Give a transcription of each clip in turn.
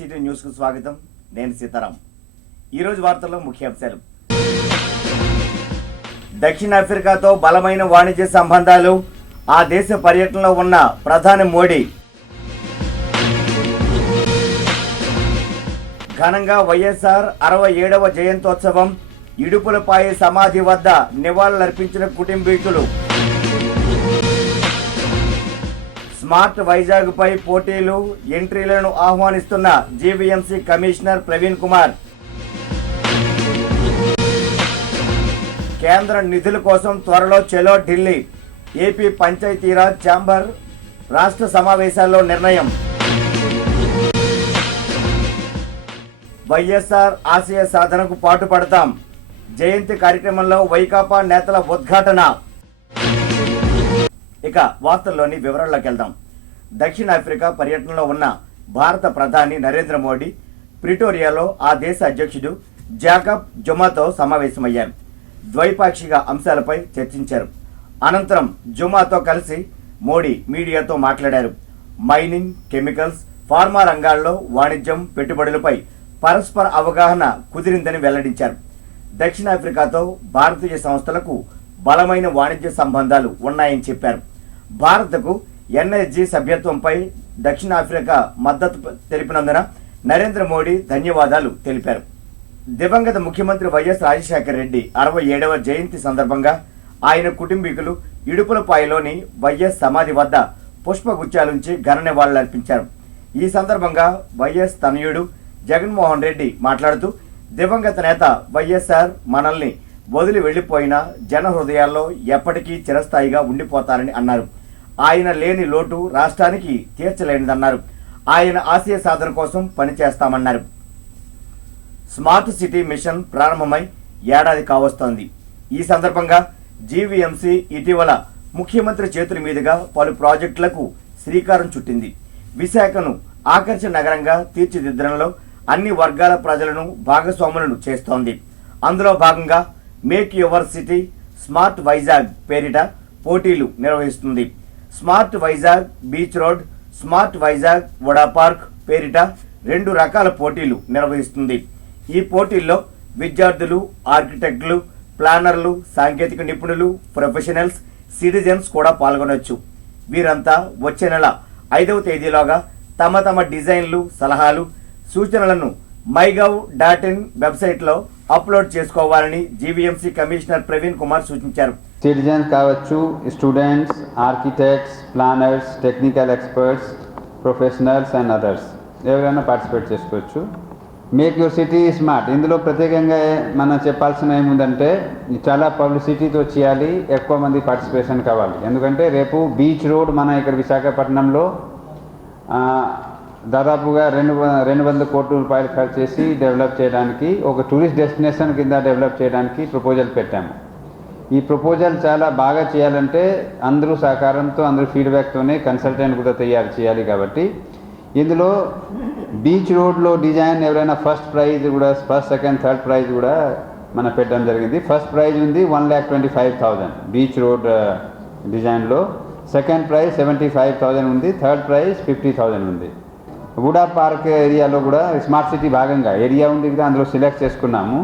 ACT news కు స్వాగతం. నేను సీతారాం. ఈ రోజు వార్తల్లో ముఖ్యాంశాలు. దక్షిణాఫ్రికాతో బలమైన వాణిజ్య సంబంధాలు, ఆ దేశ పర్యటనలో ఉన్న ప్రధాని మోడీ. ఘనంగా వైఎస్ఆర్ 67వ జయంతోత్సవం, ఇడుపులపాయ సమాధి వద్ద నివాళులర్పించిన కుటుంబీకులు. స్మార్ట్ వైజాగ్ పై పోటీలు, ఎంట్రీలను ఆహ్వానిస్తున్న జీవీఎంసీ కమిషనర్ ప్రవీణ్ కుమార్. కేంద్ర నిధుల కోసం త్వరలో చలో ఢిల్లీ, ఏపీ పంచాయతీరాజ్ ఛాంబర్ రాష్ట్ర సమావేశాల్లో నిర్ణయం. వైఎస్ఆర్ ఆశయ సాధనకు పాటుపడతాం, జయంతి కార్యక్రమంలో వైకాపా నేతల ఉద్ఘాటన. ఇక వార్తల్లోని వివరాల్లోకి వెళ్దాం. దక్షిణాఫ్రికా పర్యటనలో ఉన్న భారత ప్రధాని నరేంద్ర మోడీ ప్రిటోరియాలో ఆ దేశ అధ్యక్షుడు జాకబ్ జుమాతో సమావేశమయ్యారు. ద్వైపాక్షిక అంశాలపై చర్చించారు. అనంతరం జుమాతో కలిసి మోడీ మీడియాతో మాట్లాడారు. మైనింగ్, కెమికల్స్, ఫార్మా రంగాల్లో వాణిజ్యం, పెట్టుబడులపై పరస్పర అవగాహన కుదిరిందని వెల్లడించారు. దక్షిణాఫ్రికాతో భారతీయ సంస్థలకు బలమైన వాణిజ్య సంబంధాలు ఉన్నాయని చెప్పారు. భారత్కు ఎన్ఎస్జీ సభ్యత్వంపై దక్షిణాఫ్రికా మద్దతు తెలిపినందున నరేంద్ర మోడీ ధన్యవాదాలు తెలిపారు. దివంగత ముఖ్యమంత్రి వైఎస్ రాజశేఖర రెడ్డి 67వ జయంతి సందర్భంగా ఆయన కుటుంబీకులు ఇడుపులపాయలోని వైఎస్ సమాధి వద్ద పుష్పగుచ్చాలుంచి ఘన నివాళులర్పించారు. ఈ సందర్భంగా వైఎస్ తనయుడు జగన్మోహన్ రెడ్డి మాట్లాడుతూ, దివంగత నేత వైఎస్ఆర్ మనల్ని వదిలి వెళ్లిపోయిన జన హృదయాల్లో ఎప్పటికీ చిరస్థాయిగా ఉండిపోతారని అన్నారు. ఆయన లేని లోటు రాష్ట్రానికి తీర్చలేనిదన్నారు. ఆయన ఆశయ సాధన కోసం పనిచేస్తామన్నారు. స్మార్ట్ సిటీ మిషన్ ప్రారంభమై ఏడాది కావస్తోంది. ఈ సందర్భంగా జీవీఎంసీ ఇటీవల ముఖ్యమంత్రి చేతుల మీదుగా పలు ప్రాజెక్టులకు శ్రీకారం చుట్టింది. విశాఖను ఆకర్షణ నగరంగా తీర్చిదిద్దడంలో అన్ని వర్గాల ప్రజలను భాగస్వాములను చేస్తోంది. అందులో భాగంగా make your city smart Vizag పేరిట పోటీలు నిర్వహిస్తుంది. Smart Vizag beach road, smart Vizag vada park పేరిట 2 రకాల పోటీలు నిర్వహిస్తుంది. ఈ పోటీల్లో విద్యార్థులు, ఆర్కిటెక్టులు, ప్లానర్లు, సాంకేతిక నిపుణులు, ప్రొఫెషనల్స్, సిటిజన్స్ కూడా పాల్గొనవచ్చు. వీరంతా వచ్చే నెల 5వ తేదీలోగా తమ తమ డిజైన్లు, సలహాలు, సూచనలను mygov.in వెబ్సైట్లో అప్లోడ్ చేసుకోవాలని జీవీఎంసీ కమిషనర్ ప్రవీణ్ కుమార్ సూచించారు. సిటిజన్స్ కావచ్చు, students, architects, planners, technical experts, professionals and others ఎవరైనా పార్టిసిపేట్ చేసుకోవచ్చు. Make your city smart. ఇందులో ప్రత్యేకంగా మనం చెప్పాల్సిన ఏముందంటే, చాలా పబ్లిసిటీతో చేయాలి, ఎక్కువ మంది పార్టిసిపేషన్ కావాలి. ఎందుకంటే రేపు బీచ్ రోడ్ మన ఇక్కడ విశాఖపట్నంలో దాదాపుగా 200 కోట్ల రూపాయలు ఖర్చు చేసి డెవలప్ చేయడానికి, ఒక టూరిస్ట్ డెస్టినేషన్ కింద డెవలప్ చేయడానికి ప్రపోజల్ పెట్టాము. ఈ ప్రపోజల్ చాలా బాగా చేయాలంటే అందరూ సహకారంతో, అందరూ ఫీడ్బ్యాక్తోనే కన్సల్టెంట్ కూడా తయారు చేయాలి. కాబట్టి ఇందులో బీచ్ రోడ్లో డిజైన్ ఎవరైనా ఫస్ట్ ప్రైజ్ కూడా, ఫస్ట్, సెకండ్, థర్డ్ ప్రైజ్ కూడా మనం పెట్టడం జరిగింది. ఫస్ట్ ప్రైజ్ ఉంది 1,25,000 బీచ్ రోడ్ డిజైన్లో, సెకండ్ ప్రైజ్ 75,000 ఉంది, థర్డ్ ప్రైజ్ 50,000 ఉంది. వడా పార్క్ ఏరియాలో కూడా స్మార్ట్ సిటీ భాగంగా ఏరియా ఉంది కదా, అందులో సెలెక్ట్ చేసుకున్నాము.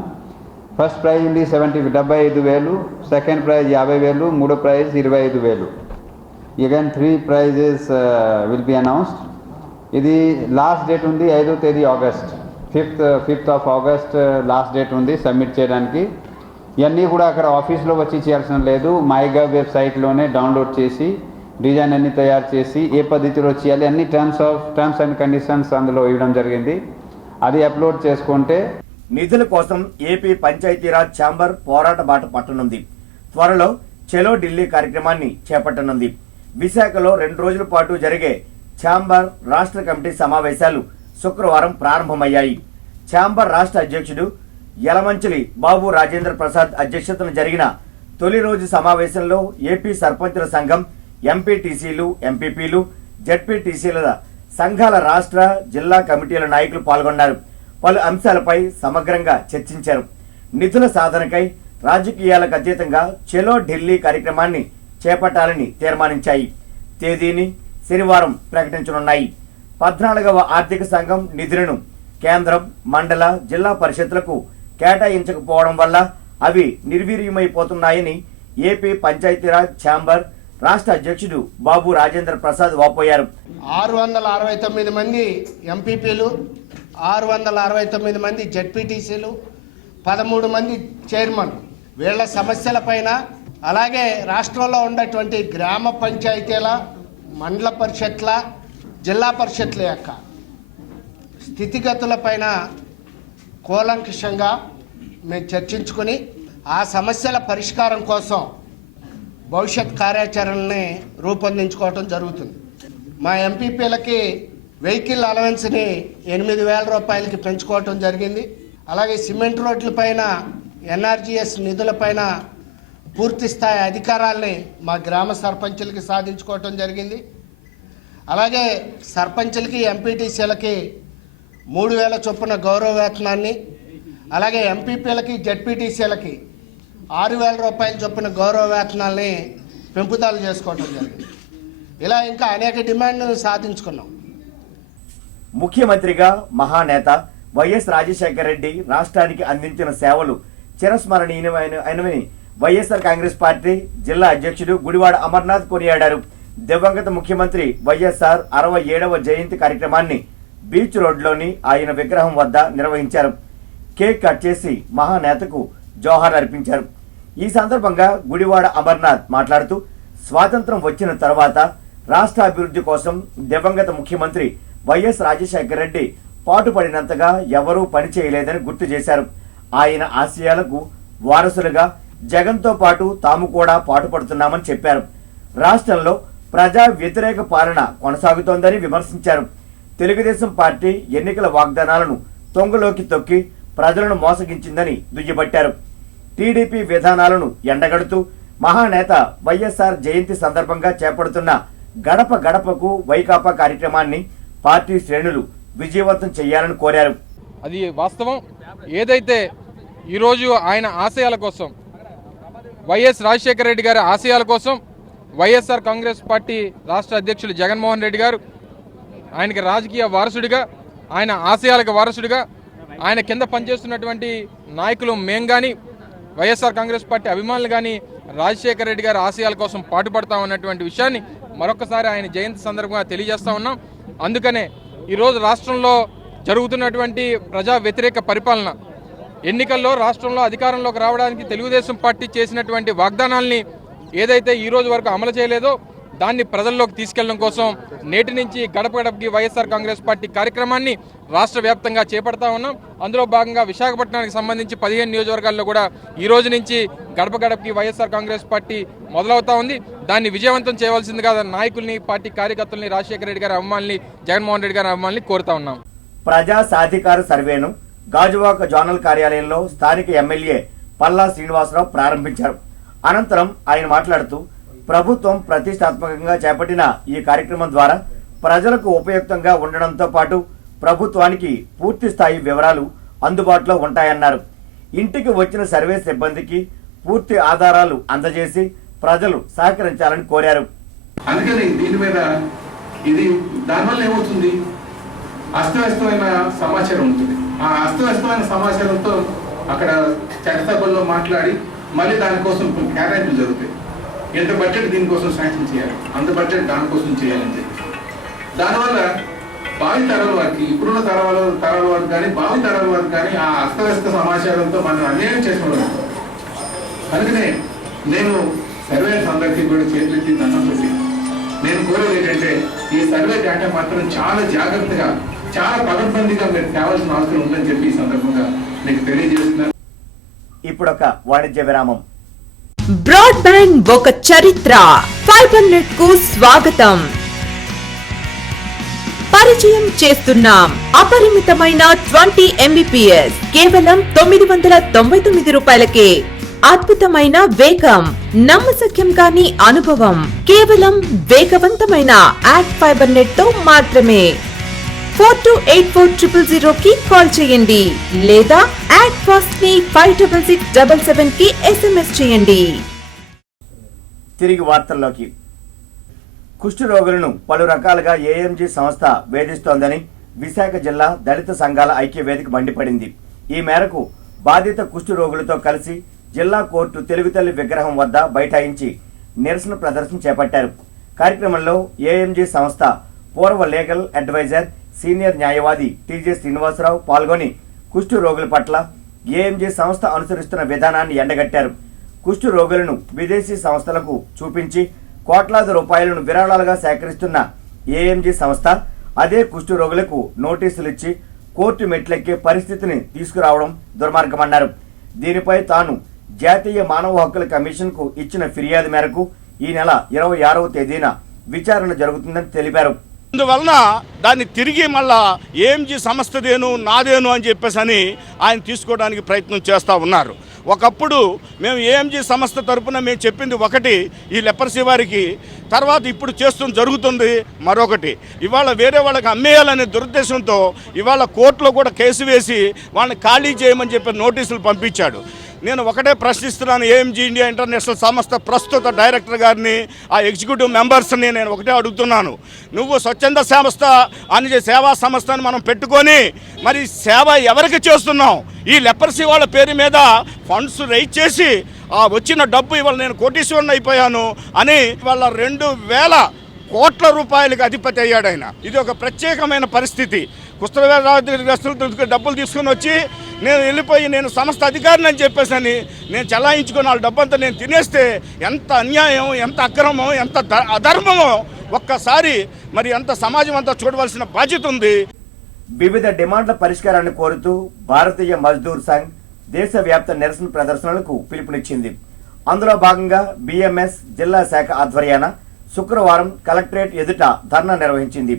ఫస్ట్ ప్రైజ్ ఉంది 75,000, సెకండ్ ప్రైజ్ 50,000, మూడో prize 25,000. Again 3 prizes will be announced. ఇది లాస్ట్ డేట్ ఉంది 5వ తేదీ August, 5th of August last date submit సబ్మిట్ చేయడానికి. ఇవన్నీ కూడా అక్కడ ఆఫీస్లో వచ్చి చేయాల్సిన లేదు, మైగవ్ వెబ్సైట్లోనే డౌన్లోడ్ చేసి డిజైన్ అన్ని తయారు చేసి ఏ పద్ధతిలో చేయాలి అన్ని టర్మ్స్ అండ్ కండిషన్స్ అందులో ఇవ్వడం జరిగింది. అది అప్లోడ్ చేసుకుంటే నిధుల కోసం ఏపీ పంచాయతీరాజ్ ఛాంబర్ పోరాట బాట పట్టనుంది. త్వరలో చలో ఢిల్లీ కార్యక్రమాన్ని చేపట్టనుంది. విశాఖలో 2 రోజుల పాటు జరిగే ఛాంబర్ రాష్ట్ర కమిటీ సమావేశాలు శుక్రవారం ప్రారంభమయ్యాయి. ఛాంబర్ రాష్ట్ర అధ్యక్షుడు యలమంచిలి బాబు రాజేంద్ర ప్రసాద్ అధ్యక్షతన జరిగిన తొలి రోజు సమావేశంలో ఏపీ సర్పంచుల సంఘం, ఎంపీటీసీలు, ఎంపీపీలు, జెడ్పీటీసీల సంఘాల రాష్ట్ర, జిల్లా కమిటీల నాయకులు పాల్గొన్నారు. పలు అంశాలపై సమగ్రంగా చర్చించారు. నిధుల సాధనకై రాజకీయాలకు అతీతంగా చలో ఢిల్లీ కార్యక్రమాన్ని చేపట్టాలని తీర్మానించాయి. తేదీని శనివారం ప్రకటించనున్నాయి. 14వ ఆర్థిక సంఘం నిధులను కేంద్రం, మండల, జిల్లా పరిషత్లకు కేటాయించకపోవడం వల్ల అవి నిర్వీర్యమైపోతున్నాయని ఏపీ పంచాయతీరాజ్ ఛాంబర్ రాష్ట్ర అధ్యక్షుడు బాబు రాజేంద్ర ప్రసాద్ వాపోయారు. 669 మంది ఎంపీపీలు, 669 మంది జెడ్పీటీసీలు, 13 మంది చైర్మన్ వీళ్ళ సమస్యలపైన, అలాగే రాష్ట్రంలో ఉన్నటువంటి గ్రామ పంచాయతీల, మండల పరిషత్ల, జిల్లా పరిషత్ల యొక్క స్థితిగతులపైన కూలంకషంగా మేము చర్చించుకొని ఆ సమస్యల పరిష్కారం కోసం భవిష్యత్ కార్యాచరణని రూపొందించుకోవటం జరుగుతుంది. మా ఎంపీపీలకి వెహికల్ అలవెన్స్ని 8,000 రూపాయలకి పెంచుకోవటం జరిగింది. అలాగే సిమెంట్ రోడ్లపైన ఎన్ఆర్జీఎస్ నిధులపైన పూర్తి స్థాయి అధికారాల్ని మా గ్రామ సర్పంచులకి సాధించుకోవటం జరిగింది. అలాగే సర్పంచులకి, ఎంపీటీసీలకి 3,000 చొప్పున గౌరవ వేతనాన్ని, అలాగే ఎంపీపీలకి, జెడ్పీటీసీలకి 6,000 రూపాయల చొప్పున గౌరవ వేతనాల్ని పెంపుదల చేసుకోవటం జరిగింది. ఇలా ఇంకా అనేక డిమాండ్లను సాధించుకున్నాం. ముఖ్యమంత్రిగా మహానేత వైఎస్ రాజశేఖర రెడ్డి రాష్ట్రానికి అందించిన సేవలు చిరస్మరణీయమైనవని వైఎస్ఆర్ కాంగ్రెస్ పార్టీ జిల్లా అధ్యక్షుడు గుడివాడ అమర్నాథ్ కొనియాడారు. దివంగత ముఖ్యమంత్రి వైఎస్ఆర్ 67వ జయంతి కార్యక్రమాన్ని బీచ్ రోడ్లోని ఆయన విగ్రహం వద్ద నిర్వహించారు. కేక్ కట్ చేసి మహానేతకు జోహార్ అర్పించారు. ఈ సందర్భంగా గుడివాడ అమర్నాథ్ మాట్లాడుతూ స్వాతంత్రం వచ్చిన తర్వాత రాష్ట్ర అభివృద్ధి కోసం దివంగత ముఖ్యమంత్రి వైఎస్ రాజశేఖర రెడ్డి పాటుపడినంతగా ఎవరూ పనిచేయలేదని గుర్తు చేశారు. ఆయన ఆశయాలకు వారసులుగా జగన్తో పాటు తాము కూడా పాటుపడుతున్నామని చెప్పారు. రాష్ట్రంలో ప్రజా వ్యతిరేక పాలన కొనసాగుతోందని విమర్శించారు. తెలుగుదేశం పార్టీ ఎన్నికల వాగ్దానాలను తొంగలోకి తొక్కి ప్రజలను మోసగించిందని దుయ్యబట్టారు. టీడీపీ విధానాలను ఎండగడుతూ మహానేత వైఎస్ఆర్ జయంతి సందర్భంగా చేపడుతున్న గడప గడపకు వైకాపా కార్యక్రమాన్ని పార్టీ శ్రేణులు విజయవంతం చేయాలని కోరారు. అది వాస్తవం. ఏదైతే ఈరోజు ఆయన ఆశయాల కోసం, వైఎస్ రాజశేఖర రెడ్డి గారి ఆశయాల కోసం వైఎస్ఆర్ కాంగ్రెస్ పార్టీ రాష్ట్ర అధ్యక్షులు జగన్మోహన్ రెడ్డి గారు ఆయనకి రాజకీయ వారసుడిగా, ఆయన ఆశయాలకు వారసుడిగా, ఆయన కింద పనిచేస్తున్నటువంటి నాయకులు మేం కానీ, వైఎస్ఆర్ కాంగ్రెస్ పార్టీ అభిమానులు కానీ రాజశేఖర రెడ్డి గారి ఆశయాల కోసం పాటుపడతామన్నటువంటి విషయాన్ని మరొకసారి ఆయన జయంతి సందర్భంగా తెలియజేస్తా ఉన్నాం. అందుకనే ఈరోజు రాష్ట్రంలో జరుగుతున్నటువంటి ప్రజా వ్యతిరేక పరిపాలన, ఎన్నికల్లో రాష్ట్రంలో అధికారంలోకి రావడానికి తెలుగుదేశం పార్టీ చేసినటువంటి వాగ్దానాల్ని ఏదైతే ఈ రోజు వరకు అమలు చేయలేదో దాన్ని ప్రజల్లోకి తీసుకెళ్లడం కోసం నేటి నుంచి గడప గడపకి వైఎస్ఆర్ కాంగ్రెస్ పార్టీ కార్యక్రమాన్ని రాష్ట్ర వ్యాప్తంగా చేపడతా ఉన్నాం. అందులో భాగంగా విశాఖపట్నానికి సంబంధించి 15 నియోజకవర్గాల్లో కూడా ఈ రోజు నుంచి గడప గడపకి వైఎస్ఆర్ కాంగ్రెస్ పార్టీ మొదలవుతా ఉంది. దాన్ని విజయవంతం చేయవలసిందిగా నాయకుల్ని, పార్టీ కార్యకర్తల్ని, రాజశేఖర రెడ్డి గారి అభిమానుల్ని, జగన్మోహన్ రెడ్డి గారి అభిమానుల్ని కోరుతా ఉన్నాం. ప్రజా సాధికార సర్వేను గాజువాక జోనల్ కార్యాలయంలో స్థానిక ఎమ్మెల్యే పల్లా శ్రీనివాసరావు ప్రారంభించారు. అనంతరం ఆయన మాట్లాడుతూ ప్రభుత్వం ప్రతిష్టాత్మకంగా చేపట్టిన ఈ కార్యక్రమం ద్వారా ప్రజలకు ఉపయుక్తంగా ఉండడంతో పాటు ప్రభుత్వానికి పూర్తి స్థాయి వివరాలు అందుబాటులో ఉంటాయన్నారు. ఇంటికి వచ్చిన సర్వే సిబ్బందికి పూర్తి ఆధారాలు అందజేసి ప్రజలు సహకరించాలని కోరారు. అందుకని దీని మీద దానివల్ల ఏమవుతుంది, అస్తవ్యస్తమైన సమాచారం ఉంటుంది. ఆ అస్తవ్యస్తమైన సమాచారంతో అక్కడ చట్టసభల్లో మాట్లాడి మళ్ళీ దానికోసం కేటాయింపులు జరుగుతాయి. ఎంత బడ్జెట్ దీనికోసం శాంక్షన్ చేయాలి, అంత బడ్జెట్ దానికోసం చేయాలని చెప్పి దానివల్ల భావి తరాల వారికి, ఇప్పుడున్న తరాల వారికి కానీ భావి తరాల వారికి కానీ ఆ అస్తవ్యస్త సమాచారంతో మనం అన్యాయం చేసుకోవడం. అందుకనే నేను సర్వేస్ అందరికీ కూడా చేతులెత్తి దండం పెట్టి నేను కోరేది ఏంటంటే ఈ సర్వే డేటా మాత్రం చాలా జాగ్రత్తగా, చాలా పకడ్బందీగా మీరు తేవాల్సిన అవసరం ఉందని చెప్పి ఈ సందర్భంగా మీకు తెలియజేస్తున్నాను. ఇప్పుడొక వాణిజ్య విరామం. బ్రాడ్బ్యాండ్ ఒక చరిత్ర. ఫైబర్ నెట్ కు స్వాగతం. పరిచయం చేస్తున్నాం అపరిమితమైన 20 Mbps కేవలం 999 రూపాయలకే. అద్భుతమైన వేగం, నమ్మశక్యం కాని అనుభవం కేవలం వేగవంతమైన యాడ్ ఫైబర్ నెట్ తో మాత్రమే. 428400 కి కాల్ చేయండి లేదా యాడ్ ఫాస్ట్ ని 56677 కి SMS చేయండి. తిరిగి వార్తల్లోకి. కుష్టు రోగులను పలు రకాలుగా ఏఎంజీ సంస్థ వేధిస్తోందని విశాఖ జిల్లా దళిత సంఘాల ఐక్యవేదిక మండిపడింది. ఈ మేరకు బాధిత కుష్టు రోగులతో కలిసి జిల్లా కోర్టు తెలుగుతల్లి విగ్రహం వద్ద బైఠాయించి నిరసన ప్రదర్శన చేపట్టారు. కార్యక్రమంలో ఏఎంజీ సంస్థ పూర్వ లీగల్ అడ్వైజర్ సీనియర్ న్యాయవాది టీజే శ్రీనివాసరావు పాల్గొని కుష్టు రోగుల పట్ల ఏఎంజీ సంస్థ అనుసరిస్తున్న విధానాన్ని ఎండగట్టారు. కుష్టు రోగులను విదేశీ సంస్థలకు చూపించి కోట్లాది రూపాయలను విరాళాలుగా సేకరిస్తున్న ఏఎంజీ సంస్థ అదే కుష్టు రోగులకు నోటీసులు ఇచ్చి కోర్టు మెట్లెక్కే పరిస్థితిని తీసుకురావడం దుర్మార్గమన్నారు. దీనిపై తాను జాతీయ మానవ హక్కుల కమిషన్కు ఇచ్చిన ఫిర్యాదు మేరకు ఈ నెల 26వ తేదీన విచారణ జరుగుతుందని తెలిపారు. అందువలన దాన్ని తిరిగి మళ్ళా ఏఎంజీ సంస్థదేను నాదేను అని చెప్పేసి అని ఆయన తీసుకోవడానికి ప్రయత్నం చేస్తూ ఉన్నారు. ఒకప్పుడు మేము ఏఎంజీ సంస్థ తరఫున మేము చెప్పింది ఒకటి, ఈ లెపర్సీ వారికి, తర్వాత ఇప్పుడు చేస్తుంది జరుగుతుంది మరొకటి. ఇవాళ వేరే వాళ్ళకి అమ్మేయాలనే దురుద్దేశంతో ఇవాళ కోర్టులో కూడా కేసు వేసి వాళ్ళని ఖాళీ చేయమని చెప్పి నోటీసులు పంపించాడు. నేను ఒకటే ప్రశ్నిస్తున్నాను, ఏఎంజీ ఇండియా ఇంటర్నేషనల్ సంస్థ ప్రస్తుత డైరెక్టర్ గారిని, ఆ ఎగ్జిక్యూటివ్ మెంబర్స్ని నేను ఒకటే అడుగుతున్నాను, నువ్వు స్వచ్ఛంద సంస్థ అని సేవా సంస్థను మనం పెట్టుకొని మరి సేవ ఎవరికి చేస్తున్నాం? ఈ లెపర్సీ వాళ్ళ పేరు మీద ఫండ్స్ రైజ్ చేసి ఆ వచ్చిన డబ్బు ఇవాళ నేను కోటీశ్వరుని అయిపోయాను అని ఇవాళ 2000 కోట్ల రూపాయలకు అధిపతి అయ్యాడు ఆయన. ఇది ఒక ప్రత్యేకమైన పరిస్థితి. కుష్ఠవ్యాధిగ్రస్తులు డబ్బులు తీసుకుని వచ్చి నేను వెళ్ళిపోయి నేను సంస్థ అధికారిని అని చెప్పేసి నేను చలాయించుకుని వాళ్ళ డబ్బంతా నేను తినేస్తే ఎంత అన్యాయం, ఎంత అక్రమం, ఎంత అధర్మమో ఒక్కసారి మరి అంత సమాజం అంతా చూడవలసిన బాధ్యత ఉంది. వివిధ డిమాండ్ల పరిష్కారాన్ని కోరుతూ భారతీయ మజ్దూర్ సంఘ్ దేశవ్యాప్త నిరసన ప్రదర్శనలకు పిలుపునిచ్చింది. అందులో భాగంగా బిఎంఎస్ జిల్లా శాఖ ఆధ్వర్యాన శుక్రవారం కలెక్టరేట్ ఎదుట ధర్నా నిర్వహించింది.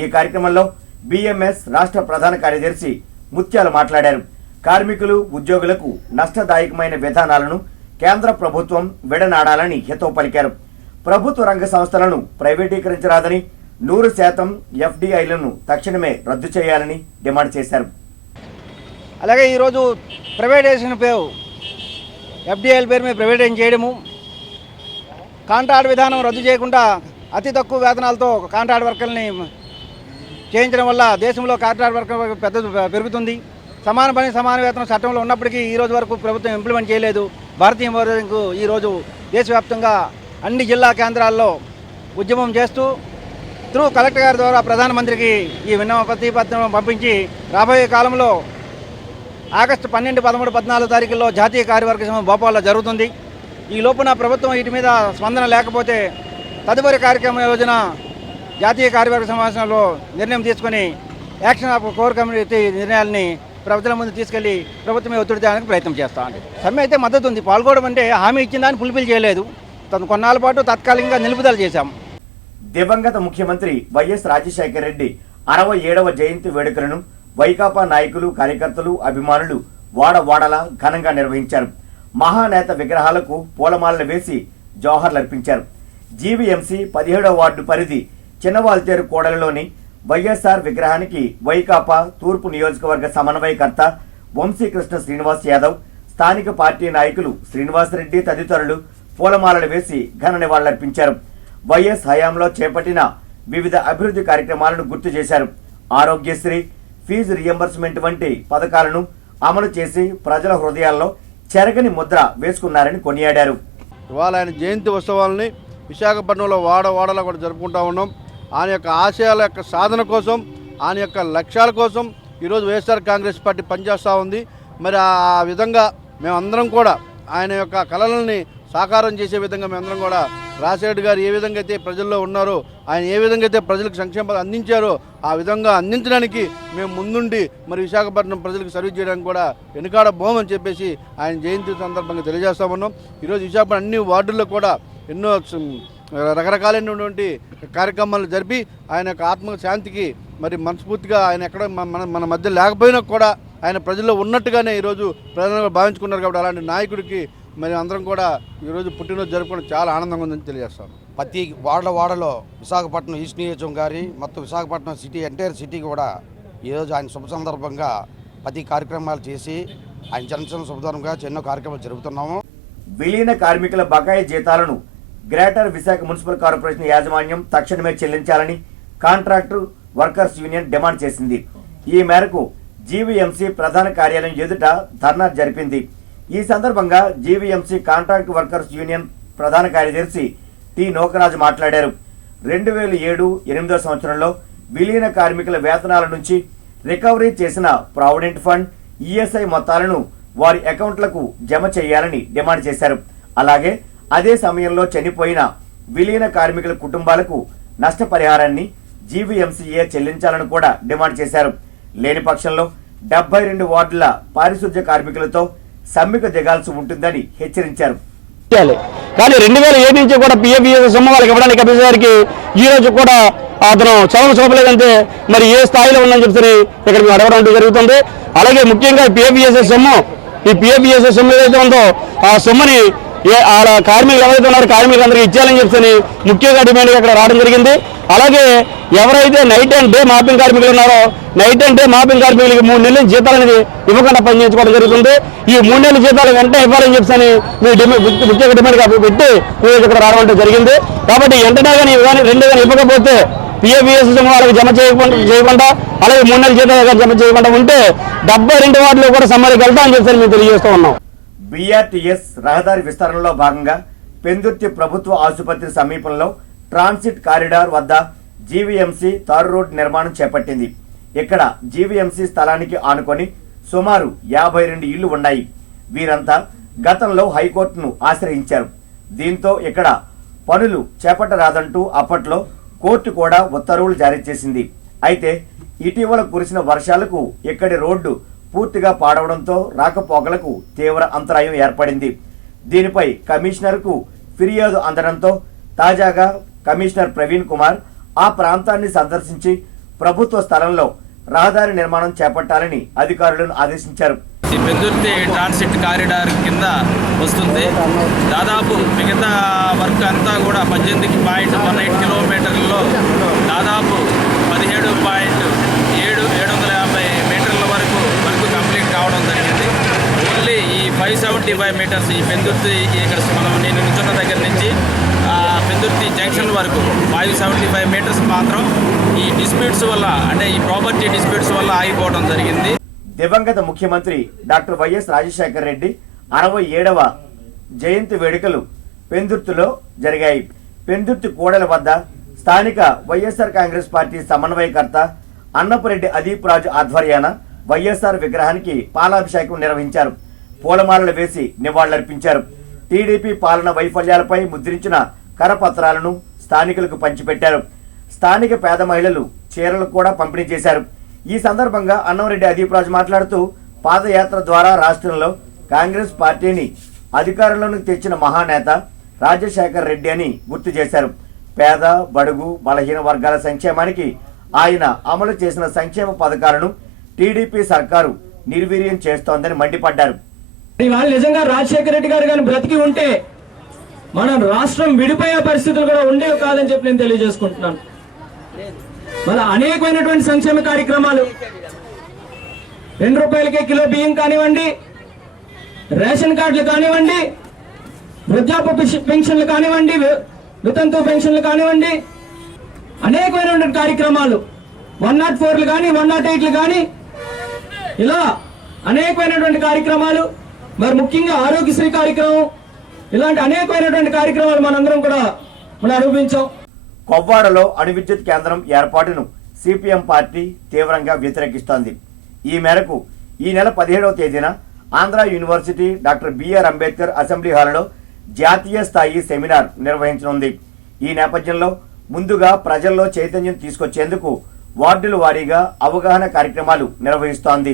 ఈ కార్యక్రమంలో బిఎంఎస్ రాష్ట్ర ప్రధాన కార్యదర్శి ముత్యాలు మాట్లాడారు. కార్మికులు, ఉద్యోగులకు నష్టదాయకమైన విధానాలను కేంద్ర ప్రభుత్వం విడనాడాలని హితవు పలికారు. ప్రభుత్వ రంగ సంస్థలను ప్రైవేటీకరించరాదని, 100% ఎఫ్డిఐలను తక్షణమే రద్దు చేయాలని డిమాండ్ చేశారు. అలాగే ఈరోజు ప్రైవేటైజేషన్ ఎఫ్డిఐల పేరు మీద ప్రైవేటైజేషన్ చేయడము, కాంట్రాక్ట్ విధానం రద్దు చేయకుండా అతి తక్కువ వేతనాలతో కాంట్రాక్ట్ వర్కర్ని చేయించడం వల్ల దేశంలో కాంట్రాక్ట్ వర్కర్ పెద్ద పెరుగుతుంది. సమాన పని సమాన వేతనం చట్టంలో ఉన్నప్పటికీ ఈ రోజు వరకు ప్రభుత్వం ఇంప్లిమెంట్ చేయలేదు. భారతీయ మజ్దూర్ ఈరోజు దేశవ్యాప్తంగా అన్ని జిల్లా కేంద్రాల్లో ఉద్యమం చేస్తూ త్రూ కలెక్టర్ గారి ద్వారా ప్రధానమంత్రికి ఈ ప్రతిపత్రం పంపించి రాబోయే కాలంలో ఆగస్టు 12, 13, 14 తారీఖుల్లో జాతీయ కార్యవర్గ సమావేశం భోపాల్లో జరుగుతుంది. ఈ లోపున ప్రభుత్వం వీటి మీద స్పందన లేకపోతే తదుపరి కార్యక్రమ యోజన జాతీయ కార్యవర్గ సమావేశంలో నిర్ణయం తీసుకొని యాక్షన్ ఆఫ్ కోర్ కమిటీ నిర్ణయాలని ప్రభుత్వం ముందు తీసుకెళ్లి ప్రభుత్వమే ఒత్తిడి చేయడానికి ప్రయత్నం చేస్తామండి. సమ్మె అయితే మద్దతు ఉంది. పాల్గొనడం అంటే హామీ ఇచ్చిన దాన్ని ఫుల్ఫిల్ చేయలేదు. కొన్నాళ్ళ పాటు తాత్కాలికంగా నిలుపుదల చేశాం. దివంగత ముఖ్యమంత్రి వైఎస్ రాజశేఖర రెడ్డి 67వ జయంతి వేడుకలను వైకాపా నాయకులు, కార్యకర్తలు, అభిమానులు వాడవాడలా ఘనంగా నిర్వహించారు. మహానేత విగ్రహాలకు పూలమాలలు వేసి జోహర్లర్పించారు. జీవీఎంసీ 17వ వార్డు పరిధి చిన్నవాల్తేరు కూడలిలోని వైఎస్ఆర్ విగ్రహానికి వైకాపా తూర్పు నియోజకవర్గ సమన్వయకర్త వంశీకృష్ణ శ్రీనివాస్ యాదవ్, స్థానిక పార్టీ నాయకులు శ్రీనివాసరెడ్డి తదితరులు పూలమాలలు వేసి ఘన నివాళులర్పించారు. వైఎస్ హయాంలో చేపట్టిన వివిధ అభివృద్ధి కార్యక్రమాలను గుర్తు చేశారు. ఆరోగ్యశ్రీ, ఫీజు రియంబర్స్మెంట్ వంటి పథకాలను అమలు చేసి ప్రజల హృదయాల్లో చెరగని ముద్ర వేసుకున్నారని కొనియాడారు. ఇవాళ ఆయన జయంతి ఉత్సవాలని విశాఖపట్నంలో వాడవాడలా కూడా జరుపుకుంటా ఉన్నాం. ఆయన యొక్క ఆశయాల యొక్క సాధన కోసం, ఆయన యొక్క లక్ష్యాల కోసం ఈరోజు వైఎస్ఆర్ కాంగ్రెస్ పార్టీ పనిచేస్తూ ఉంది. మరి ఆ విధంగా మేమందరం కూడా ఆయన యొక్క కళలని సాకారం చేసే విధంగా మేమందరం కూడా రాజశేఖర్ గారు ఏ విధంగా అయితే ప్రజల్లో ఉన్నారో, ఆయన ఏ విధంగా అయితే ప్రజలకు సంక్షేమాలు అందించారో ఆ విధంగా అందించడానికి మేము ముందుండి మరి విశాఖపట్నం ప్రజలకు సర్వీస్ చేయడానికి కూడా వెనుకాడబోమని చెప్పేసి ఆయన జయంతి సందర్భంగా తెలియజేస్తా ఉన్నాం. ఈరోజు విశాఖపట్నం అన్ని వార్డుల్లో కూడా ఎన్నో రకరకాలైనటువంటి కార్యక్రమాలు జరిపి ఆయన యొక్క ఆత్మశాంతికి మరి మనస్ఫూర్తిగా ఆయన ఎక్కడ మన మధ్య లేకపోయినా కూడా ఆయన ప్రజల్లో ఉన్నట్టుగానే ఈరోజు ప్రజలు భావించుకున్నారు. కాబట్టి అలాంటి నాయకుడికి మరి అందరం కూడా ఈరోజు పుట్టినరోజు జరుపుకోవడం చాలా ఆనందంగా ఉందని తెలియజేస్తాం. ప్రతి వాడలో విశాఖపట్నం ఈస్ట్ నియోజకవర్గం గారి మొత్తం విశాఖపట్నం సిటీ ఎంటైర్ సిటీ కూడా ఈరోజు ఆయన శుభ సందర్భంగా ప్రతి కార్యక్రమాలు చేసి ఆయన జన్మదిన శుభదర్భంగా ఎన్నో కార్యక్రమాలు జరుపుతున్నాము. విలీన కార్మికుల బకాయి జీతాలను గ్రేటర్ విశాఖ మున్సిపల్ కార్పొరేషన్ యాజమాన్యం తక్షణమే చెల్లించాలని కాంట్రాక్టు వర్కర్స్ యూనియన్ డిమాండ్ చేసింది. ఈ మేరకు జీవీఎంసీ ప్రధాన కార్యాలయం ఎదుట ధర్నా జరిపింది. ఈ సందర్భంగా జీవీఎంసీ కాంట్రాక్ట్ వర్కర్స్ యూనియన్ ప్రధాన కార్యదర్శి టి నోకరాజు మాట్లాడారు. 2007-8 సంవత్సరంలో విలీన కార్మికుల వేతనాల నుంచి రికవరీ చేసిన ప్రావిడెంట్ ఫండ్, ఈఎస్ఐ మొత్తాలను వారి అకౌంట్లకు జమ చేయాలని డిమాండ్ చేశారు. అలాగే అదే సమయంలో చనిపోయిన విలీన కార్మికుల కుటుంబాలకు నష్టపరిహారాన్ని జీవీఎంసీఏ చెల్లించాలని కూడా డిమాండ్ చేశారు. లేని పక్షంలో 72 వార్డుల పారిశుధ్య కార్మికులతో సమ్మెకు దిగాల్సి ఉంటుందని హెచ్చరించారు. కానీ 2007 నుంచి కూడా పిఎఫ్ఈఎస్ సొమ్ము వాళ్ళకి ఇవ్వడానికి అభిసారికి ఈ రోజు కూడా అతను చదువు చూపలేదంటే మరి ఏ స్థాయిలో ఉందని చెప్తే ఇక్కడ మేము అడగడం జరుగుతుంది. అలాగే ముఖ్యంగా పిఎఫ్ఈఎస్ సొమ్ము, ఈ పిఎఫ్ఈఎస్ సొమ్ము ఏదైతే ఉందో ఆ సొమ్ముని కార్మికులు ఎవరైతే ఉన్నారో కార్మికులందరికీ ఇచ్చేయాలని చెప్తే ముఖ్యంగా డిమాండ్గా ఇక్కడ రావడం జరిగింది. అలాగే ఎవరైతే నైట్ అండ్ డే మాపింగ్ కార్మికులు ఉన్నారో నైట్ అండ్ డే మాపింగ్ కార్మికులకి 3 నెలల జీతాలు అనేది ఇవ్వకుండా పనిచేయించుకోవడం జరుగుతుంది. ఈ 3 నెలల జీతాలు వెంటనే ఇవ్వాలని చెప్పని ముఖ్యంగా డిమాండ్గా పెట్టి ఇక్కడ రావడం జరిగింది. కాబట్టి వెంటనే కానీ 2 కానీ ఇవ్వకపోతే పిఎఫ్ఈఎస్ వాళ్ళకి జమ చేయకుండా అలాగే 3 నెలల జీతాలు జమ చేయకుండా ఉంటే 72 వార్డులో కూడా సమ్మరికి వెళ్తా అని చెప్పి మేము తెలియజేస్తూ ఉన్నాం. బీఆర్టీఎస్ రహదారి విస్తరణలో భాగంగా పెందుర్తి ప్రభుత్వ ఆసుపత్రి సమీపంలో ట్రాన్సిట్ కారిడార్ వద్ద జీవీఎంసీ తారు రోడ్ నిర్మాణం చేపట్టింది. ఇక్కడ జీవీఎంసీ స్థలానికి ఆనుకొని సుమారు 52 ఇళ్లు ఉన్నాయి. వీరంతా గతంలో హైకోర్టును ఆశ్రయించారు. దీంతో ఇక్కడ పనులు చేపట్టరాదంటూ అప్పట్లో కోర్టు కూడా ఉత్తర్వులు జారీ చేసింది. అయితే ఇటీవల కురిసిన వర్షాలకు ఇక్కడి రోడ్డు పూర్తిగా పాడవడంతో రాకపోకలకు తీవ్ర అంతరాయం ఏర్పడింది. దీనిపై కమిషనర్కు ఫిర్యాదు అందడంతో తాజాగా కమిషనర్ ప్రవీణ్ కుమార్ ఆ ప్రాంతాన్ని సందర్శించి ప్రభుత్వ స్థలంలో రహదారి నిర్మాణం చేపట్టాలని అధికారులను ఆదేశించారు. ఈ పెందుర్తి ట్రాన్సిట్ కారిడార్ కింద వస్తుంది. దాదాపు మిగతా వర్క్ అంతా కూడా 18.18 కిలోమీటర్లలో దాదాపు 17.750 మీటర్ల వరకు కంప్లీట్ కావడం జరిగింది. ఓన్లీ ఈ 575 మీటర్స్ ఈ పెందుర్తి ఇక్కడ నేను నిల్చున్న దగ్గర నుంచి పెందుర్తి జంక్షన్ వరకు 575 మీటర్స్ మాత్రం ఈ డిస్ప్యూట్స్ వల్ల అంటే ఈ ప్రాపర్టీ డిస్ప్యూట్స్ వల్ల ఆగిపోవడం జరిగింది. దివంగత ముఖ్యమంత్రి డాక్టర్ వైఎస్ రాజశేఖర రెడ్డి 67వ జయంతి వేడుకలు పెందుర్తిలో జరిగాయి. పెందుర్తి కూడల వద్ద స్థానిక వైఎస్ఆర్ కాంగ్రెస్ పార్టీ సమన్వయకర్త అన్నపురెడ్డి అదీప్ రాజు ఆధ్వర్యాన వైఎస్ఆర్ విగ్రహానికి పాలాభిషేకం నిర్వహించారు. పూలమాలలు వేసి నివాళులర్పించారు. టీడీపీ పాలన వైఫల్యాలపై ముద్రించిన కరపత్రాలను స్థానికులకు పంచిపెట్టారు. స్థానిక పేద మహిళలు చీరలు కూడా పంపిణీ చేశారు. ఈ సందర్భంగా అన్నవరెడ్డి అదీప్ రాజు మాట్లాడుతూ పాదయాత్ర ద్వారా రాష్ట్రంలో కాంగ్రెస్ పార్టీని అధికారంలోకి తెచ్చిన మహానేత రాజశేఖర రెడ్డి అని గుర్తు చేశారు. పేద బడుగు బలహీన వర్గాల సంక్షేమానికి ఆయన అమలు చేసిన సంక్షేమ పథకాలను టీడీపీ సర్కారు నిర్వీర్యం చేస్తోందని మండిపడ్డారు. వాళ్ళు నిజంగా రాజశేఖర రెడ్డి గారు కానీ బ్రతికి ఉంటే మన రాష్ట్రం విడిపోయే పరిస్థితులు కూడా ఉండేవి కాదని చెప్పి నేను తెలియజేసుకుంటున్నాను. మన అనేకమైనటువంటి సంక్షేమ కార్యక్రమాలు 2 రూపాయలకే కిలో బియ్యం కానివ్వండి, రేషన్ కార్డులు కానివ్వండి, వృద్ధాప్య పెన్షన్లు కానివ్వండి, వితంతు పెన్షన్లు కానివ్వండి, అనేకమైనటువంటి కార్యక్రమాలు 104లు కానీ 108లు కానీ ఇలా అనేకమైనటువంటి కార్యక్రమాలు, మరి ముఖ్యంగా ఆరోగ్యశ్రీ కార్యక్రమం, ఇలాంటి అనేకమైనటువంటి కార్యక్రమాలు మనందరం కూడా మనం అనుభవించాం. కొవ్వాడలో అణు విద్యుత్ కేంద్రం ఏర్పాటును సిపిఎం పార్టీ తీవ్రంగా వ్యతిరేకిస్తోంది. ఈ మేరకు ఈ నెల 17వ తేదీన Andhra university doctor BR Ambedkar assembly హాల్లో జాతీయ స్థాయి సెమినార్ నిర్వహించనుంది. ఈ నేపథ్యంలో ముందుగా ప్రజల్లో చైతన్యం తీసుకొచ్చేందుకు వార్డుల వారీగా అవగాహన కార్యక్రమాలు నిర్వహిస్తోంది.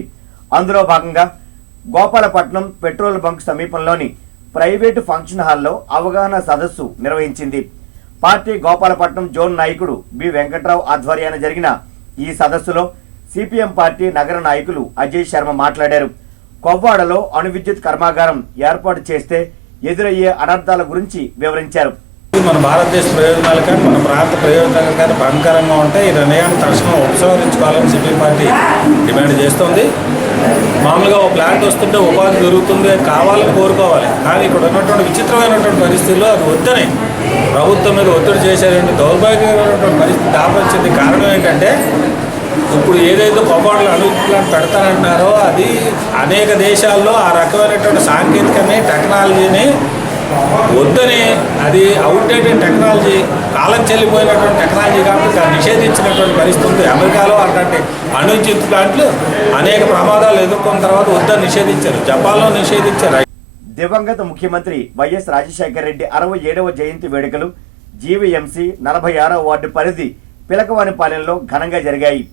అందులో భాగంగా గోపాలపట్నం పెట్రోల్ బంక్ సమీపంలోని ప్రైవేటు ఫంక్షన్ హాల్లో అవగాహన సదస్సు నిర్వహించింది. పార్టీ గోపాలపట్నం జోన్ నాయకుడు బి వెంకట్రావు ఆధ్వర్యాన జరిగిన ఈ సదస్సులో సిపిఎం పార్టీ నగర నాయకులు అజయ్ శర్మ మాట్లాడారు. కొవ్వాడలో అణు విద్యుత్ కర్మాగారం ఏర్పాటు చేస్తే ఎదురయ్యే అనర్థాల గురించి వివరించారు. మన భారతదేశ ప్రయోజనాలు కానీ మన ప్రాంత ప్రయోజనాలు కానీ భయంకరంగా ఉంటే ఈ నిర్ణయాన్ని తక్షణం ఉపసంహరించుకోవాలని సిపిఎం పార్టీ డిమాండ్ చేస్తోంది. మామూలుగా ఒక ప్లాంట్ వస్తుంటే ఉపాధి దొరుకుతుంది కావాలని కోరుకోవాలి, కానీ ఇక్కడ ఉన్నటువంటి విచిత్రమైనటువంటి పరిస్థితుల్లో అది వద్దనే ప్రభుత్వం మీద ఒత్తిడి చేసేటువంటి దౌర్భాగ్యమైనటువంటి పరిస్థితి దాపరిచింది. కారణం ఏంటంటే ఇప్పుడు ఏదైతే పొగాడులు అణుకులను పెడతానంటున్నారో అది అనేక దేశాల్లో ఆ రకమైనటువంటి సాంకేతికని టెక్నాలజీని వద్దని, అది అవుట్డేటెడ్ టెక్నాలజీ, కాలం చెల్లిపోయినటువంటి టెక్నాలజీ కాబట్టి దాన్ని నిషేధించినటువంటి పరిస్థితి ఉంది. అమెరికాలో అట్లాంటి అణువిద్యుత్ ప్లాంట్లు అనేక ప్రమాదాలు ఎదుర్కొన్న తర్వాత వద్దని నిషేధించారు. జపాన్లో నిషేధించారు. దివంగత ముఖ్యమంత్రి వైఎస్ రాజశేఖర రెడ్డి 67వ జయంతి వేడుకలు జీవీఎంసీ 46వ వార్డు పరిధి పిలకవానిపాలెంలో ఘనంగా జరిగాయి.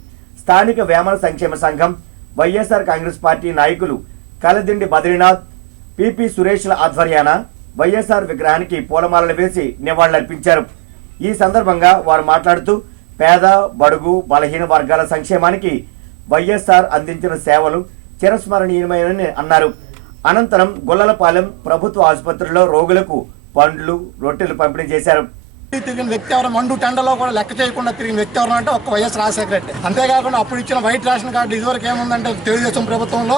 స్థానిక వేమన సంక్షేమ సంఘం, వైఎస్ఆర్ కాంగ్రెస్ పార్టీ నాయకులు కలదిండి బద్రీనాథ్, పిపి సురేష్ల ఆధ్వర్యాన వైఎస్ఆర్ విగ్రహానికి పూలమాలలు వేసి నివాళులర్పించారు. ఈ సందర్భంగా వారు మాట్లాడుతూ పేద, బడుగు, బలహీన వర్గాల సంక్షేమానికి వైఎస్ఆర్ అందించిన సేవలు చిరస్మరణీయమైనని అన్నారు. అనంతరం గొల్లలపాలెం ప్రభుత్వ ఆసుపత్రిలో రోగులకు పండ్లు, రొట్టెలు పంపిణీ చేశారు. తిరిగిన వ్యక్తి ఎవరు, మండు టెండలో కూడా లెక్క చేయకుండా తిరిగిన వ్యక్తి ఎవరు అంటే ఒక్క వైఎస్ రాజశేఖర రెడ్డి. అంతేకాకుండా అప్పుడు ఇచ్చిన వైట్ రేషన్ కార్డు ఇదివరకు ఏముందంటే తెలుగుదేశం ప్రభుత్వంలో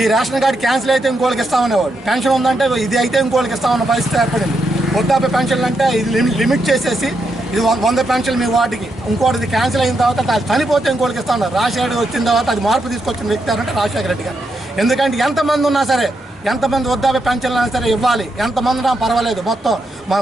ఈ రేషన్ కార్డు క్యాన్సిల్ అయితే ఇంకోళ్ళకి ఇస్తామనేవాడు. పెన్షన్ ఉందంటే ఇది అయితే ఇంకోళ్ళకి ఇస్తామన్న పరిస్థితి ఏర్పడింది. వృద్ధాప్య పెన్షన్లు అంటే ఇది లిమిట్ చేసేసి ఇది 100 పెన్షన్లు మీ వార్డుకి, ఇంకోటిది క్యాన్సిల్ అయిన తర్వాత అది చనిపోతే ఇంకోటికి ఇస్తా ఉన్నారు. రాజశేఖర వచ్చిన తర్వాత అది మార్పు తీసుకొచ్చిన వ్యక్తి ఎవరంటే రాజశేఖర రెడ్డి గారు. ఎందుకంటే ఎంతమంది ఉన్నా సరే, ఎంతమంది వృద్ధాప్య పెన్షన్లు అయినా సరే ఇవ్వాలి, ఎంతమంది ఉన్నా పర్వాలేదు. మొత్తం మన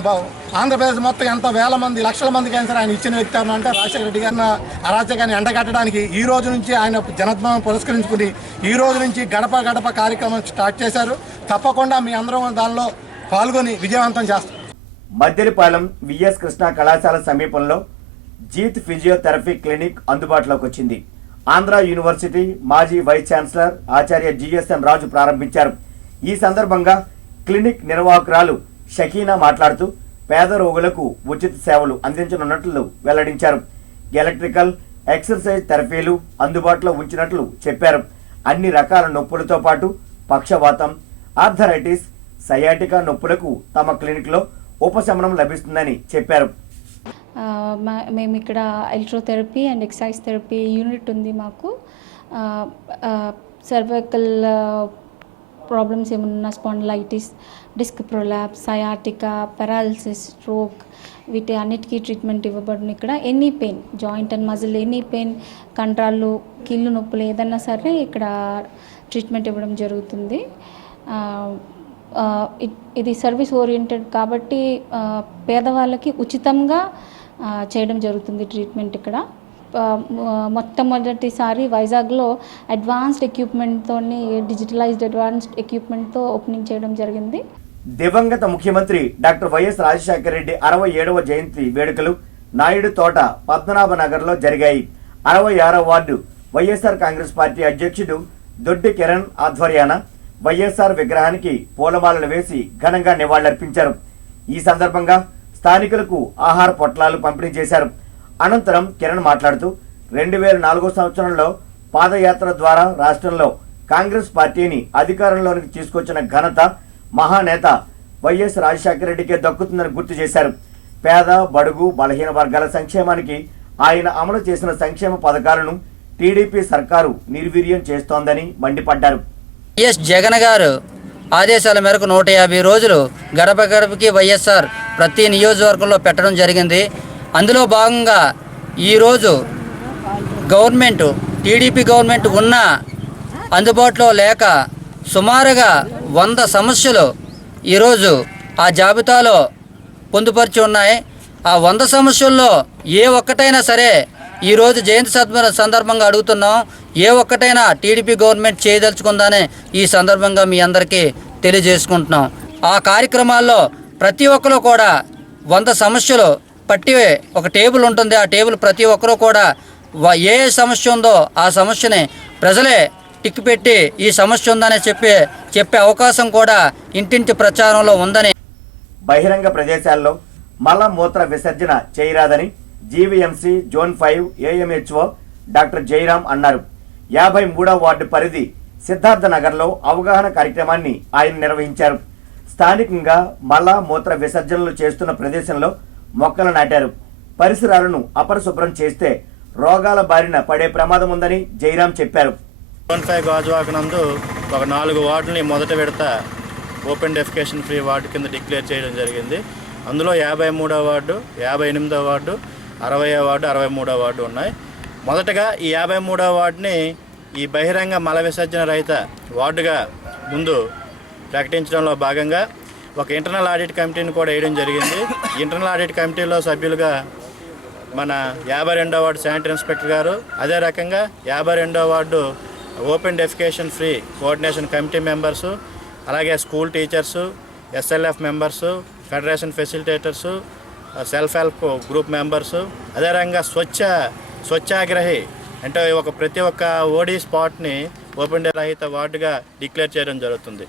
ఆంధ్రప్రదేశ్ మొత్తం ఎంత వేల మంది, లక్షల మందికి అయినా సరే ఆయన ఇచ్చిన వ్యక్తి అంటే రాజశేఖర రెడ్డి గారిని అరాచకాన్ని ఎండగట్టడానికి ఈ రోజు నుంచి ఆయన జనత్వం పురస్కరించుకుని ఈ రోజు నుంచి గడప గడప కార్యక్రమం స్టార్ట్ చేశారు. తప్పకుండా మీ అందరం దానిలో పాల్గొని విజయవంతం చేస్తాం. మద్దెలపాలెం విఎస్ కృష్ణా కళాశాల సమీపంలో జీత్ ఫిజియోథెరపీ క్లినిక్ అందుబాటులోకి వచ్చింది. ఆంధ్ర యూనివర్సిటీ మాజీ వైస్ ఛాన్సలర్ ఆచార్య జిఎస్ఎన్ రాజు ప్రారంభించారు. ఈ సందర్భంగా క్లినిక్ నిర్వాహకురాలు షకీనా మాట్లాడుతూ పేద రోగులకు ఉచిత సేవలు అందించనున్నట్లు వెల్లడించారు. ఎలక్ట్రికల్, ఎక్సర్సైజ్ థెరపీలు అందుబాటులో ఉంచినట్లు చెప్పారు. అన్ని రకాల నొప్పులతో పాటు పక్షవాతం, ఆర్థరైటిస్, సయాటికా నొప్పులకు తమ క్లినిక్లో ఉపశమనం లభిస్తుందని చెప్పారు. మేము ఇక్కడ electrotherapy and exercise therapy unit ఉంది మాకు. సర్వైకల్ ప్రాబ్లమ్స్ ఏమన్నా, spondylitis, disc prolapse, sciatica, paralysis, stroke, వీటి అన్నిటికీ ట్రీట్మెంట్ ఇవ్వబడును. ఇక్కడ any pain, joint and muscle any pain, కండరాలు, కీళ్ళు నొప్పులు ఏదన్నా సరే ఇక్కడ ట్రీట్మెంట్ ఇవ్వడం జరుగుతుంది. ఇది సర్వీస్ ఓరియంటెడ్ కాబట్టి పేదవాళ్ళకి ఉచితంగా చేయడం జరుగుతుంది ట్రీట్మెంట్. ఇక్కడ మొట్టమొదటిసారి వైజాగ్లో అడ్వాన్స్డ్ ఎక్విప్మెంట్తో, డిజిటలైజ్డ్ అడ్వాన్స్డ్ ఎక్విప్మెంట్తో ఓపెనింగ్ చేయడం జరిగింది. దివంగత ముఖ్యమంత్రి డాక్టర్ వైఎస్ రాజశేఖర రెడ్డి 67వ జయంతి వేడుకలు నాయుడు తోట పద్మనాభనగర్లో జరిగాయి. 66వ వార్డు వైఎస్ఆర్ కాంగ్రెస్ పార్టీ అధ్యక్షుడు దొడ్డి కిరణ్ ఆధ్వర్యాన వైఎస్ఆర్ విగ్రహానికి పూలమాలలు వేసి ఘనంగా నివాళులర్పించారు. ఈ సందర్భంగా స్థానికులకు ఆహార పొట్లాలు పంపిణీ చేశారు. అనంతరం కిరణ్ మాట్లాడుతూ 2004 సంవత్సరంలో పాదయాత్ర ద్వారా రాష్ట్రంలో కాంగ్రెస్ పార్టీని అధికారంలోనికి తీసుకొచ్చిన ఘనత మహానేత వైఎస్ రాజశేఖర రెడ్డికే దక్కుతుందని గుర్తు చేశారు. పేద, బడుగు, బలహీన వర్గాల సంక్షేమానికి ఆయన అమలు చేసిన సంక్షేమ పథకాలను టీడీపీ సర్కారు నిర్వీర్యం చేస్తోందని మండిపడ్డారు. వైఎస్ జగన్ గారు ఆదేశాల మేరకు 150 రోజులు గడప గడపకి వైఎస్ఆర్ ప్రతి నియోజకవర్గంలో పెట్టడం జరిగింది. అందులో భాగంగా ఈరోజు గవర్నమెంట్, టీడీపీ గవర్నమెంట్ ఉన్నా అందుబాటులో లేక సుమారుగా 100 సమస్యలు ఈరోజు ఆ జాబితాలో పొందుపరిచి ఉన్నాయి. ఆ 100 సమస్యల్లో ఏ ఒక్కటైనా సరే ఈరోజు జయంతి సందర్భంగా అడుగుతున్నాం, ఏ ఒక్కటైనా టీడీపీ గవర్నమెంట్ చేయదలుచుకుందానే ఈ సందర్భంగా మీ అందరికీ తెలియజేసుకుంటున్నాం. ఆ కార్యక్రమాల్లో ప్రతి ఒక్కరు కూడా 100 సమస్యలు పట్టి ఒక టేబుల్ ఉంటుంది. ఆ టేబుల్ ప్రతి ఒక్కరూ కూడా ఏ సమస్య ఉందో ఆ సమస్యని ప్రజలే టిక్ పెట్టి ఈ సమస్య ఉందని చెప్పే అవకాశం కూడా ఇంటింటి ప్రచారంలో ఉందని. బహిరంగ ప్రదేశాల్లో మల మూత్ర విసర్జన చేయరాదని GVMC zone 5 AMHO doctor Jayaram అన్నారు. 53వ వార్డు పరిధి సిద్ధార్థ నగర్లో అవగాహన కార్యక్రమాన్ని ఆయన నిర్వహించారు. స్థానికంగా మల మూత్ర విసర్జనలు చేస్తున్న ప్రదేశంలో మొక్కలు నాటారు. పరిసరాలను అపరిశుభ్రం చేస్తే రోగాల బారిన పడే ప్రమాదం ఉందని జయరాం చెప్పారు. జోన్ 5 గాజువాక నందు ఒక 4 వార్డుని మొదట విడత ఓపెన్ డెఫికేషన్ ఫ్రీ వార్డు కింద డిక్లేర్ చేయడం జరిగింది. అందులో 53వ వార్డు, 58వ వార్డు, 60వ వార్డు, 63వ వార్డు ఉన్నాయి. మొదటగా ఈ 53వ వార్డుని ఈ బహిరంగ మల విసర్జన రహిత వార్డుగా ముందు ప్రకటించడంలో భాగంగా ఒక ఇంటర్నల్ ఆడిట్ కమిటీని కూడా వేయడం జరిగింది. ఇంటర్నల్ ఆడిట్ కమిటీలో సభ్యులుగా మన 52వ వార్డు శానిటరీ ఇన్స్పెక్టర్ గారు, అదే రకంగా 52వ ward open defecation free coordination committee members, అలాగే school teachers, SLF members, federation facilitators, self help group members, అదే రకంగా స్వచ్ఛాగ్రహి అంటే ప్రతి ఒక్క ఓడీ స్పాట్ని ఓపెన్ రహిత వార్డుగా డిక్లేర్ చేయడం జరుగుతుంది.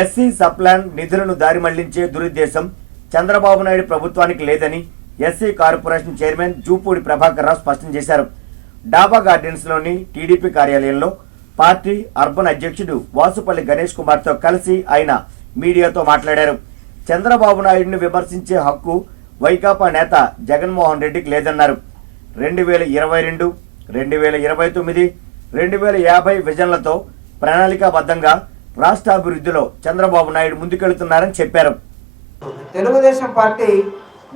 ఎస్సీ సప్లాన్ నిధులను దారి మళ్లించే దురుద్దేశం చంద్రబాబు నాయుడు ప్రభుత్వానికి లేదని SC corporation chairman Jupudi Prabhakar Rao స్పష్టం చేశారు. డాబా గార్డెన్స్ లోని టీడీపీ కార్యాలయంలో పార్టీ అర్బన్ అధ్యక్షుడు వాసుపల్లి గణేష్ కుమార్ తో కలిసి ఆయన మీడియాతో మాట్లాడారు. చంద్రబాబు నాయుడును విమర్శించే హక్కు వైకాపా నేత జగన్మోహన్ రెడ్డికి లేదన్నారు. 2022, 2029, 2050 విజన్లతో ప్రణాళికాబద్ధంగా రాష్ట్రాభివృద్ధిలో చంద్రబాబు నాయుడు ముందుకెళ్తున్నారని చెప్పారు. తెలుగుదేశం పార్టీ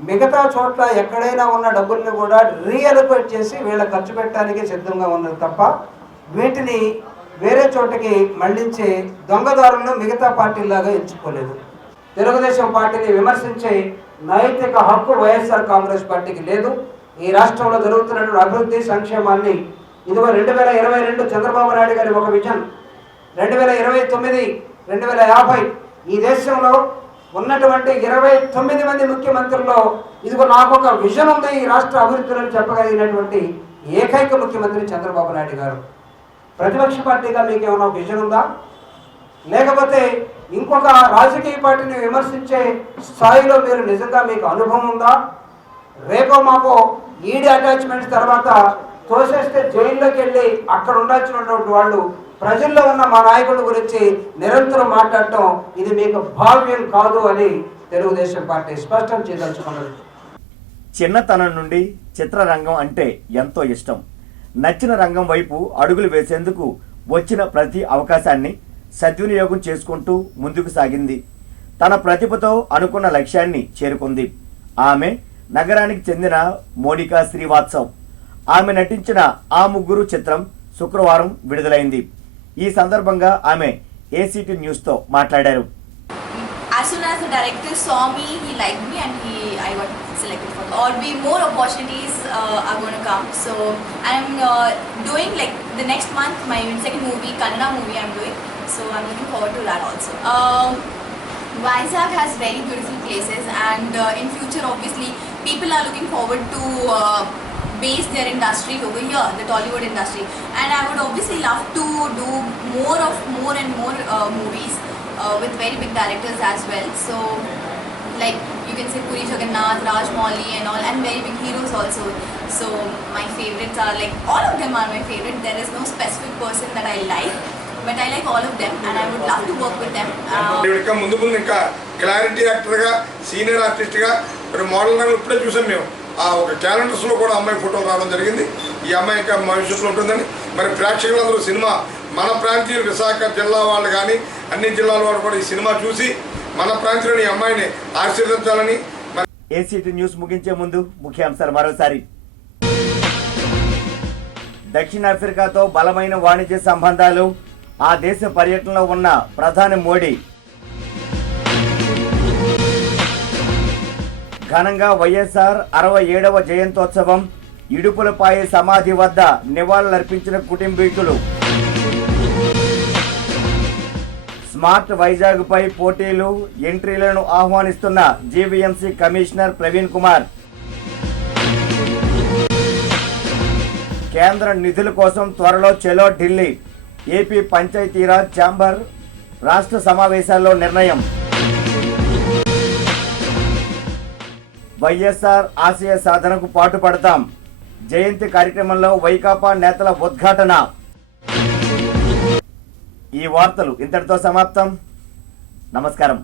మిగతా చోట్ల ఎక్కడైనా ఉన్న డబ్బుల్ని కూడా రీఅలొకేట్ చేసి వీళ్ళ ఖర్చు పెట్టడానికి సిద్ధంగా ఉన్నది తప్ప వీటిని వేరే చోటకి మళ్లించే దొంగదారులను మిగతా పార్టీలాగా ఎంచుకోలేదు. తెలుగుదేశం పార్టీని విమర్శించే నైతిక హక్కు వైఎస్ఆర్ కాంగ్రెస్ పార్టీకి లేదు. ఈ రాష్ట్రంలో జరుగుతున్నటువంటి అభివృద్ధి సంక్షేమాన్ని ఇదిగో 2022 చంద్రబాబు నాయుడు గారి ఒక విజన్, 2029, 2050 ఈ దేశంలో ఉన్నటువంటి 29 మంది ముఖ్యమంత్రుల్లో ఇదిగో నాకు ఒక విజన్ ఉంది ఈ రాష్ట్ర అభివృద్ధిని చెప్పగలిగినటువంటి ఏకైక ముఖ్యమంత్రి చంద్రబాబు నాయుడు గారు. ప్రతిపక్ష పార్టీగా మీకు ఏమైనా విజన్ ఉందా? లేకపోతే ఇంకొక రాజకీయ పార్టీని విమర్శించే స్థాయిలో మీరు నిజంగా మీకు అనుభవం ఉందా? రేపో మాపో ఈడీ అటాచ్మెంట్స్ తర్వాత తోసేస్తే జైల్లోకి వెళ్ళి అక్కడ ఉండాల్సినటువంటి వాళ్ళు ప్రజల్లో ఉన్న మా నాయకుల గురించి నిరంతరం మాట్లాడటం ఇది మీకు భావ్యం కాదు అని తెలుగుదేశం పార్టీ స్పష్టం చేయదలుచుకున్నది. చిన్నతనం నుండి చిత్రరంగం అంటే ఎంతో ఇష్టం. నచ్చిన రంగం వైపు అడుగులు వేసేందుకు వచ్చిన ప్రతి అవకాశాన్ని సద్వినియోగం చేసుకుంటూ ముందుకు సాగింది. తన ప్రతిభతో అనుకున్న లక్ష్యాన్ని చేరుకుంది. ఆమె నగరానికి చెందిన మోనికా శ్రీవాత్సవ్. ఆమె నటించిన ఆ ముగ్గురు చిత్రం శుక్రవారం విడుదలైంది. ఈ సందర్భంగా ఆమె ఏసీటీ న్యూస్ తో మాట్లాడారు. As soon as the director saw me, he liked me and I got selected for or be more opportunities are going to come. So I'm doing like the next month my second movie, Kannada movie I'm doing. So I'm looking forward to that also. Vizag has very beautiful places and in future obviously people are looking forward to base their industry over here, the Tollywood industry, and I would obviously love to do more and more movies with very big directors as well. So like you can say Puri Jagannath, Rajmouli and all, and very big heroes also. So my favorites are like all of them are my favorite. There is no specific person that I like, but I like all of them and I would love to work with them. ముందు ఇంకా clarity యాక్టర్గా, senior ఆర్టిస్ట్గా, model గా ఇప్పుడే చూసాం మేము. ఆ ఒక క్యాలెండర్స్లో కూడా అమ్మాయి ఫోటోలు రావడం జరిగింది. ఈ అమ్మాయి ఇంకా భవిష్యత్తులో ఉంటుందని మరి ప్రేక్షకులందరూ సినిమా మన ప్రాంతీయులు విశాఖ జిల్లా వాళ్ళు కానీ అన్ని జిల్లాల వాళ్ళు కూడా ఈ సినిమా చూసి మన ప్రాంతంలోని ఈ అమ్మాయిని ఆశీర్వదించాలని. ఏసీటీ న్యూస్ ముగించే ముందు ముఖ్యాంశాలు మరోసారి. దక్షిణాఫ్రికాతో బలమైన వాణిజ్య సంబంధాలు. ఆ దేశ పర్యటనలో ఉన్న ప్రధాని మోడీ. ఘనంగా వైఎస్ఆర్ 67వ జయంతోత్సవం. ఇడుపులపాయ సమాధి వద్ద నివాళులర్పించిన కుటుంబీకులు. స్మార్ట్ వైజాగ్ పై పోటీలు, ఎంట్రీలను ఆహ్వానిస్తున్న జీవీఎంసీ కమిషనర్ ప్రవీణ్ కుమార్. కేంద్ర నిధుల కోసం త్వరలో చెలో ఢిల్లీ. ఏపీ పంచాయతీరాజ్ ఛాంబర్ రాష్ట్ర సమావేశాల్లో నిర్ణయం. వైఎస్ఆర్ ఆశయ సాధనకు పాటుపడతాం. జయంతి కార్యక్రమంలో వైకాపా నేతల ఉద్ఘాటన. ఈ వార్తలు ఇంతటితో సమాప్తం. నమస్కారం.